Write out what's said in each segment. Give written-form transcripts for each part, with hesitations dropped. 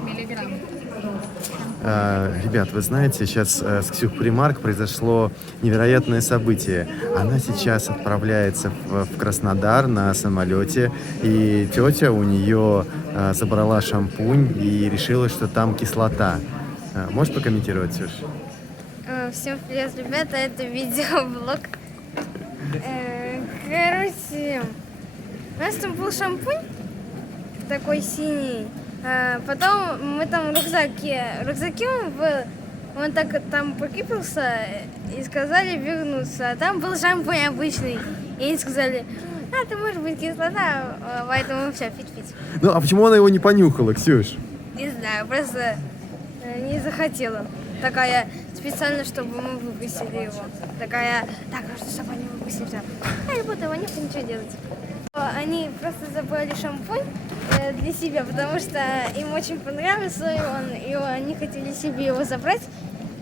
миллиграмм. Ребят, вы знаете, сейчас с Ксюх Примарк произошло невероятное событие. Она сейчас отправляется в Краснодар на самолете, и тетя у нее забрала шампунь и решила, что там кислота. Можешь прокомментировать, Ксюш? Всем привет, ребята, это видеоблог. Короче, у нас там был шампунь такой синий. Потом мы там рюкзаке он так там покипился и сказали вернуться. А там был шампунь обычный. И они сказали, это может быть кислота, поэтому все, пить. Ну, а почему она его не понюхала, Ксюш? Не знаю, просто не захотела. Такая специально, чтобы мы выпустили его. Такая, так, нужно, чтобы они выпустили все. А я буду его ничего делать. Они просто забрали шампунь для себя, потому что им очень понравился он, и они хотели себе его забрать,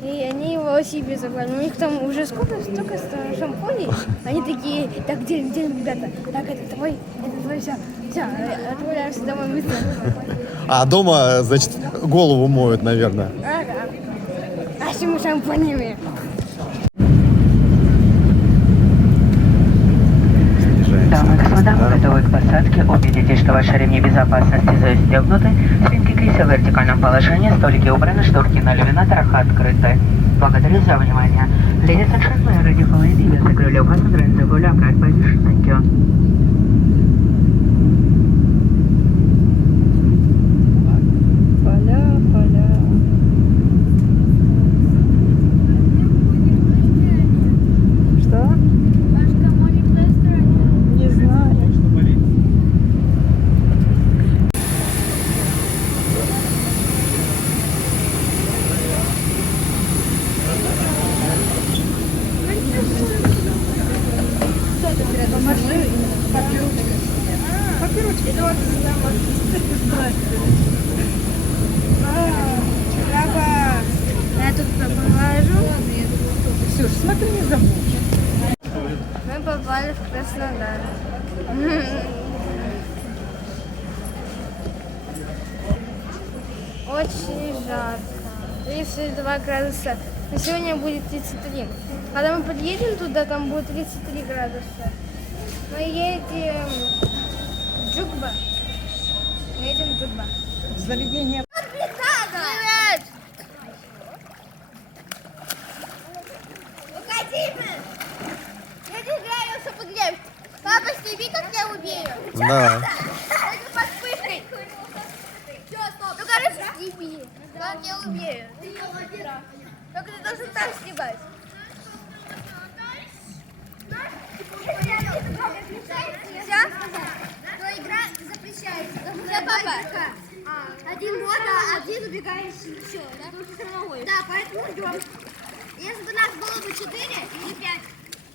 и они его себе забрали. У них там уже столько шампуней, они такие, так, делим, ребята, так, это твой, все, отправляемся домой быстро. А дома, значит, голову моют, наверное. Ага. А чему шампунями? Дамы и господа, мы готовы к посадке. Убедитесь, что ваши ремни безопасности застегнуты, спинки кресел в вертикальном положении, столики убраны, шторки на иллюминаторах открыты. Благодарю за внимание. Ladies and gentlemen, ready for landing. As a crew passenger in the full upright position. Thank you. Я тут положу. Ксюш, смотри, не забудь. Мы попали в Краснодар. Очень жарко. 32 градуса. Но сегодня будет 33. Когда мы подъедем туда, там будет 33 градуса. Мы едем в Джугба. Заведение. Привет! Владимир! Я не знаю, что поделать. Папа, сними, как я умею. Да. Это под вспышкой. Все, стоп. Ну, короче, сними. Как я умею. Только ты должен так снимать. Все? Но игра запрещается. Все, папа. Один вот, а один убегаешь. Все, да? Да, поэтому ждем. Если бы у нас было бы 4 или 5,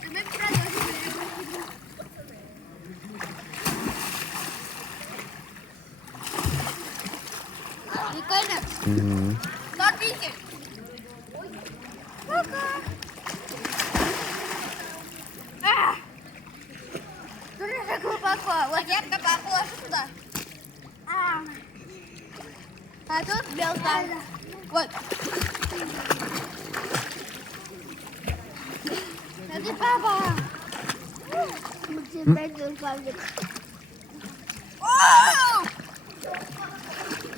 то мы бы продолжили игру. Прикольно? Смотрите. Пока. Смотри, как глубоко. Вот я положу туда. А тут белый там. Вот. Смотри, папа.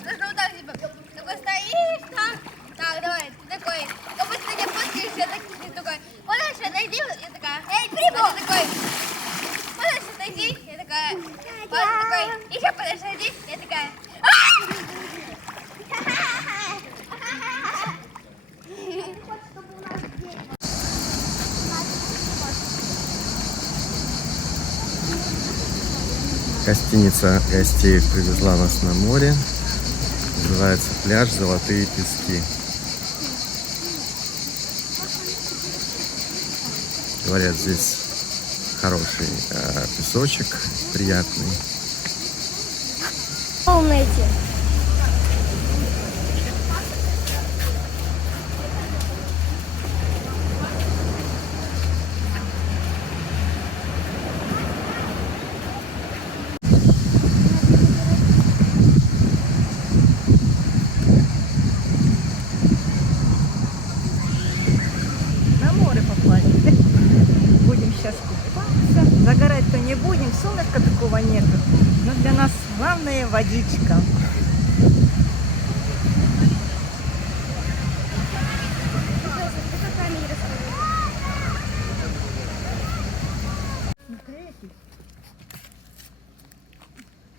Нужно вот так, типа, такой стоишь там. Так, давай, такой. Как будто ты не пустишь, я такой. Подальше отойди, я такая. Эй, прибыл! Такой. Подальше отойди, я такая. Такой. Еще подальше отойди, я такая. Гостиница гостей привезла нас на море. Называется пляж «Золотые пески». Говорят, здесь хороший песочек, приятный. Полнете. водичка.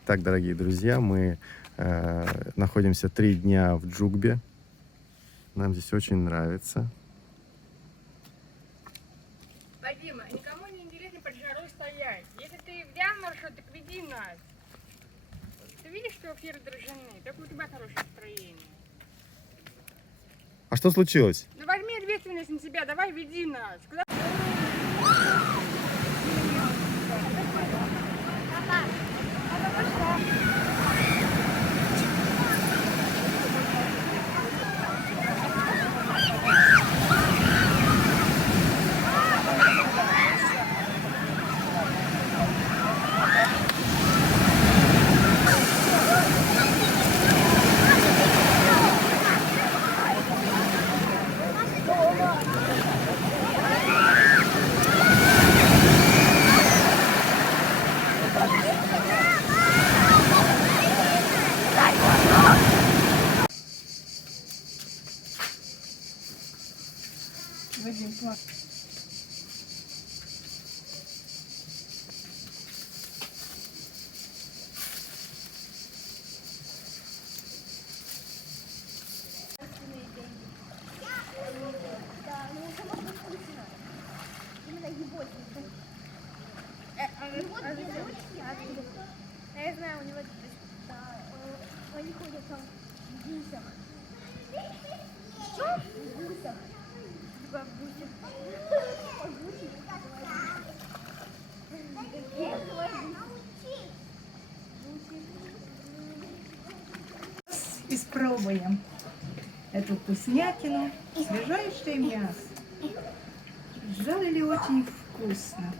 Так, дорогие друзья, мы находимся 3 дня в Джугбе. Нам здесь очень нравится. Вадима, никому не интересно под жарой стоять. Если ты взял маршрут, так веди нас. Ты видишь, что все раздражены? Так у тебя хорошее настроение. А что случилось? Ну возьми ответственность на себя, давай веди нас. Куда... Вадим, плак. Я знаю, у него они ходят там в гусях. Что? В гусях. В гусях. Испробуем эту вкуснятину, свежайшее мясо. Сделали очень вкусно.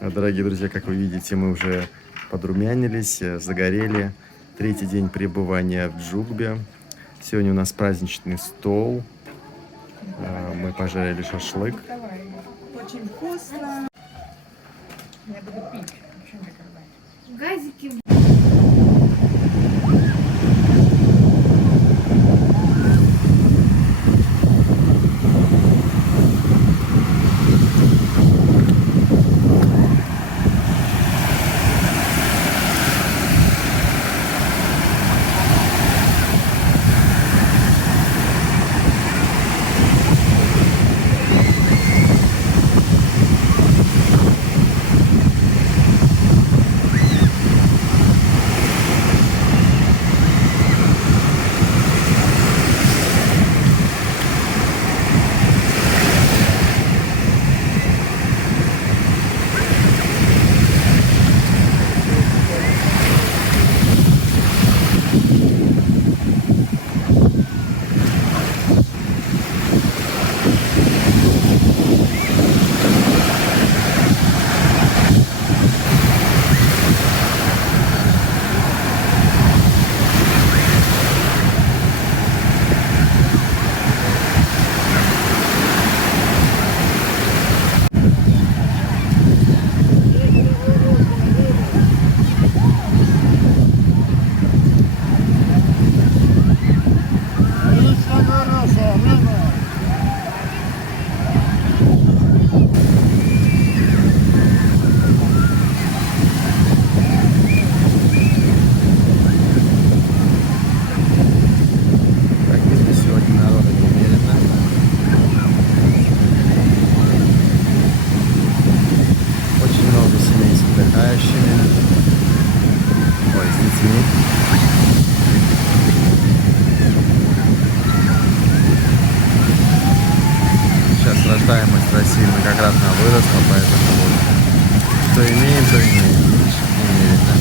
Дорогие друзья, как вы видите, мы уже подрумянились, загорели. 3-й день пребывания в Джугбе. Сегодня у нас праздничный стол. Мы пожарили шашлык. Очень вкусно. Я буду пить. Газики. рождаемость в России многократно выросла, поэтому вот, что имеем, то имеем. Не видно.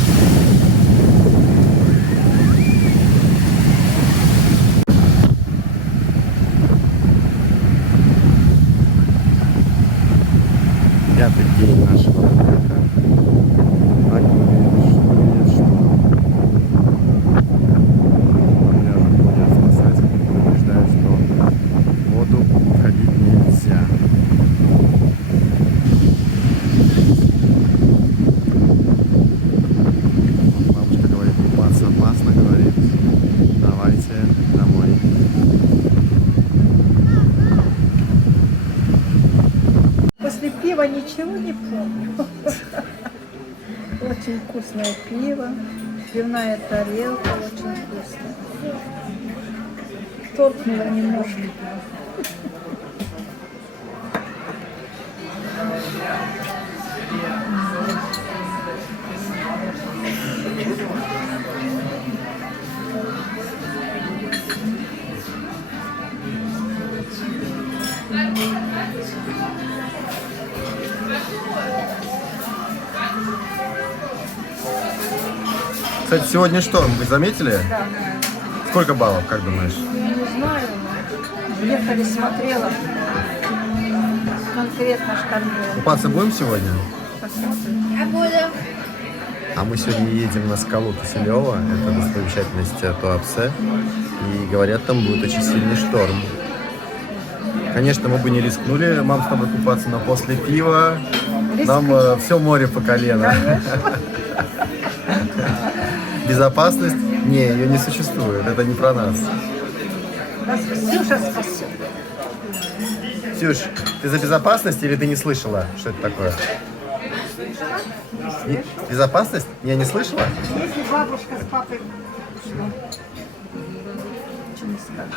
Пятый день нашего отдыха. Аня видит, что на пляже ходят спасатели, предупреждают, что в воду входить нельзя. пива ничего не помню. Очень вкусное пиво. Пивная тарелка очень вкусная. Торкнула немножко. Кстати, сегодня шторм, вы заметили? Да. Сколько баллов, как думаешь? Я не знаю. Ехали, смотрела. Конкретно штормила. Купаться будем сегодня? Посмотрим. Я буду. А мы сегодня едем на скалу Киселева, это достопримечательность Туапсе, и говорят, там будет очень сильный шторм. Конечно, мы бы не рискнули, мам, с тобой купаться, но после пива нам все море по колено. Безопасность? Не, ее не существует, это не про нас. Нас Ксюша спасет. Ксюш, ты за безопасность или ты не слышала, что это такое? Безопасность? Я не слышала? Если бабушка с папой... Что? Ничего не скажу.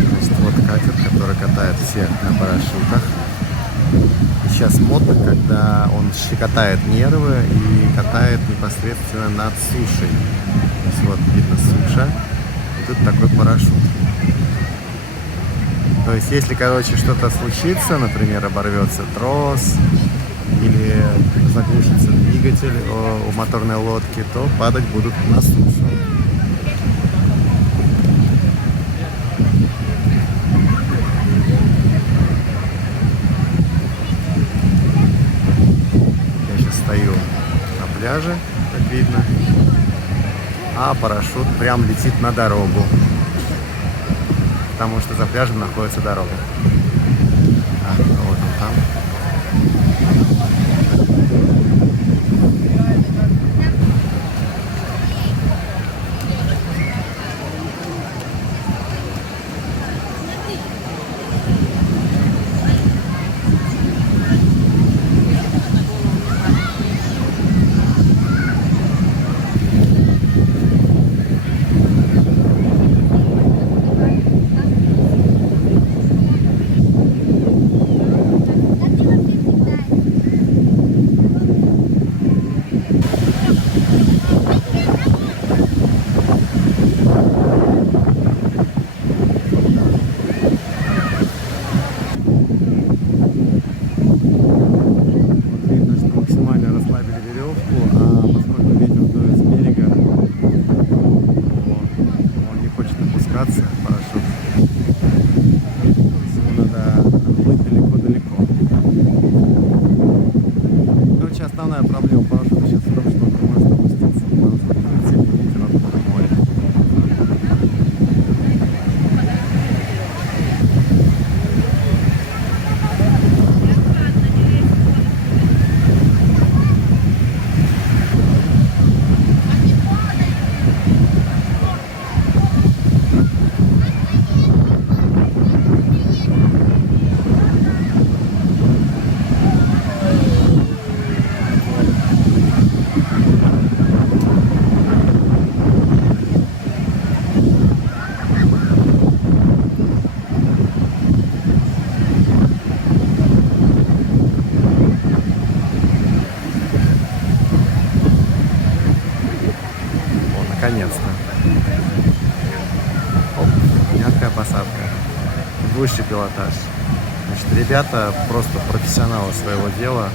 Значит, вот катер, который катает всех на парашютах. И сейчас модно, когда он щекотает нервы и катает непосредственно над сушей. То есть вот видно суша, и тут такой парашют. То есть если, короче, что-то случится, например, оборвется трос или заглушится двигатель у моторной лодки, то падать будут на сушу. Я сейчас стою на пляже, как видно, а парашют прям летит на дорогу, потому что за пляжем находится дорога. Вот он там. Наконец-то. Оп, мягкая посадка. Высший пилотаж. Значит, ребята просто профессионалы своего дела.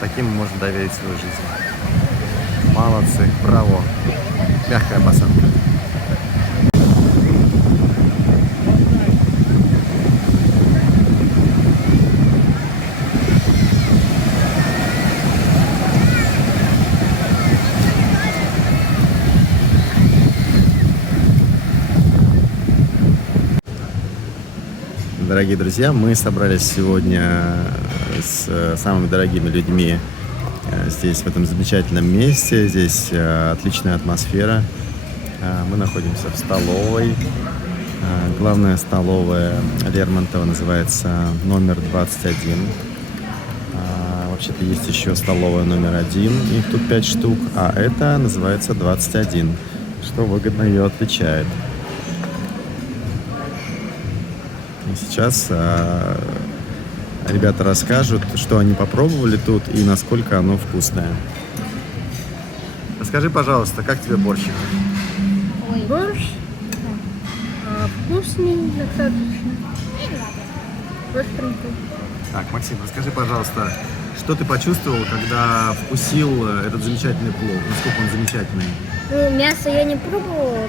Таким можно доверить свою жизнь. Молодцы, браво. Мягкая посадка. Дорогие друзья, мы собрались сегодня с самыми дорогими людьми здесь, в этом замечательном месте. Здесь отличная атмосфера. Мы находимся в столовой. Главная столовая Лермонтова называется номер 21. Вообще-то есть еще столовая номер 1, их тут 5 штук, а это называется 21, что выгодно ее отличает. И сейчас ребята расскажут, что они попробовали тут и насколько оно вкусное. Расскажи, пожалуйста, как тебе борщик? Борщ вкусный достаточно. Остренький. Так, Максим, расскажи, пожалуйста, что ты почувствовал, когда вкусил этот замечательный плов? Насколько он замечательный? Ну, мясо я не пробовала,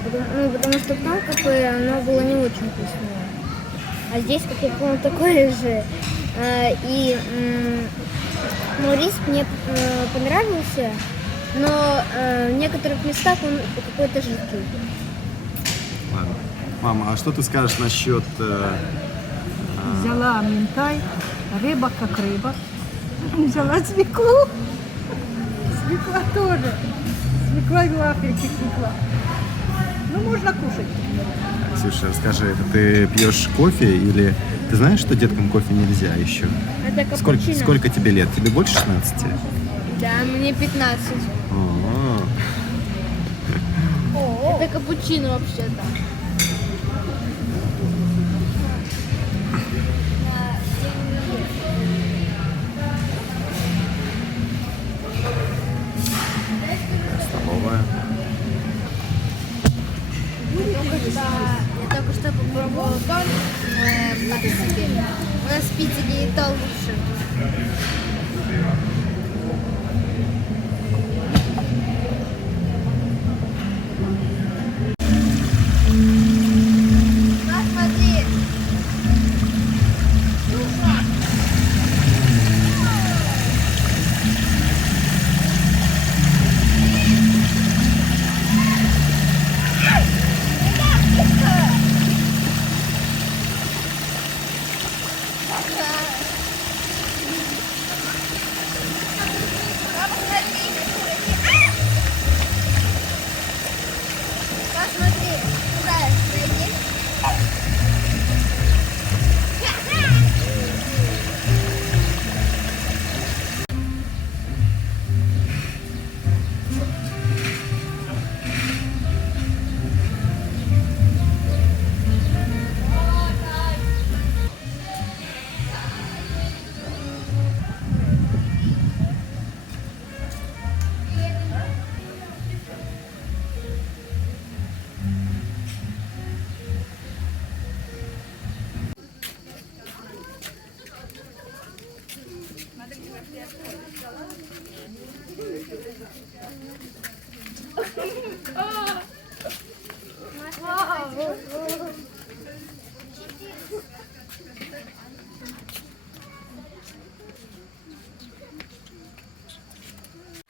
потому что там как бы оно было не очень вкусное. А здесь, как я понял, такое же. Ну, рис мне понравился, но в некоторых местах он какой-то жидкий. Ладно. Мама, а что ты скажешь насчет... Взяла минтай, рыба как рыба. Взяла свеклу. Свекла тоже. Свекла и в Африке свекла. Ну, можно кушать. Ксюша, расскажи, это ты пьешь кофе или... Ты знаешь, что деткам кофе нельзя еще? Это капучино. Сколько тебе лет? Тебе больше 16? Да, мне 15. О-о-о. Это капучино вообще-то. Столовая. Я только что попробовала торт в Питере. У нас в Питере и то лучше. Посмотри. Посмотри, куда зайди.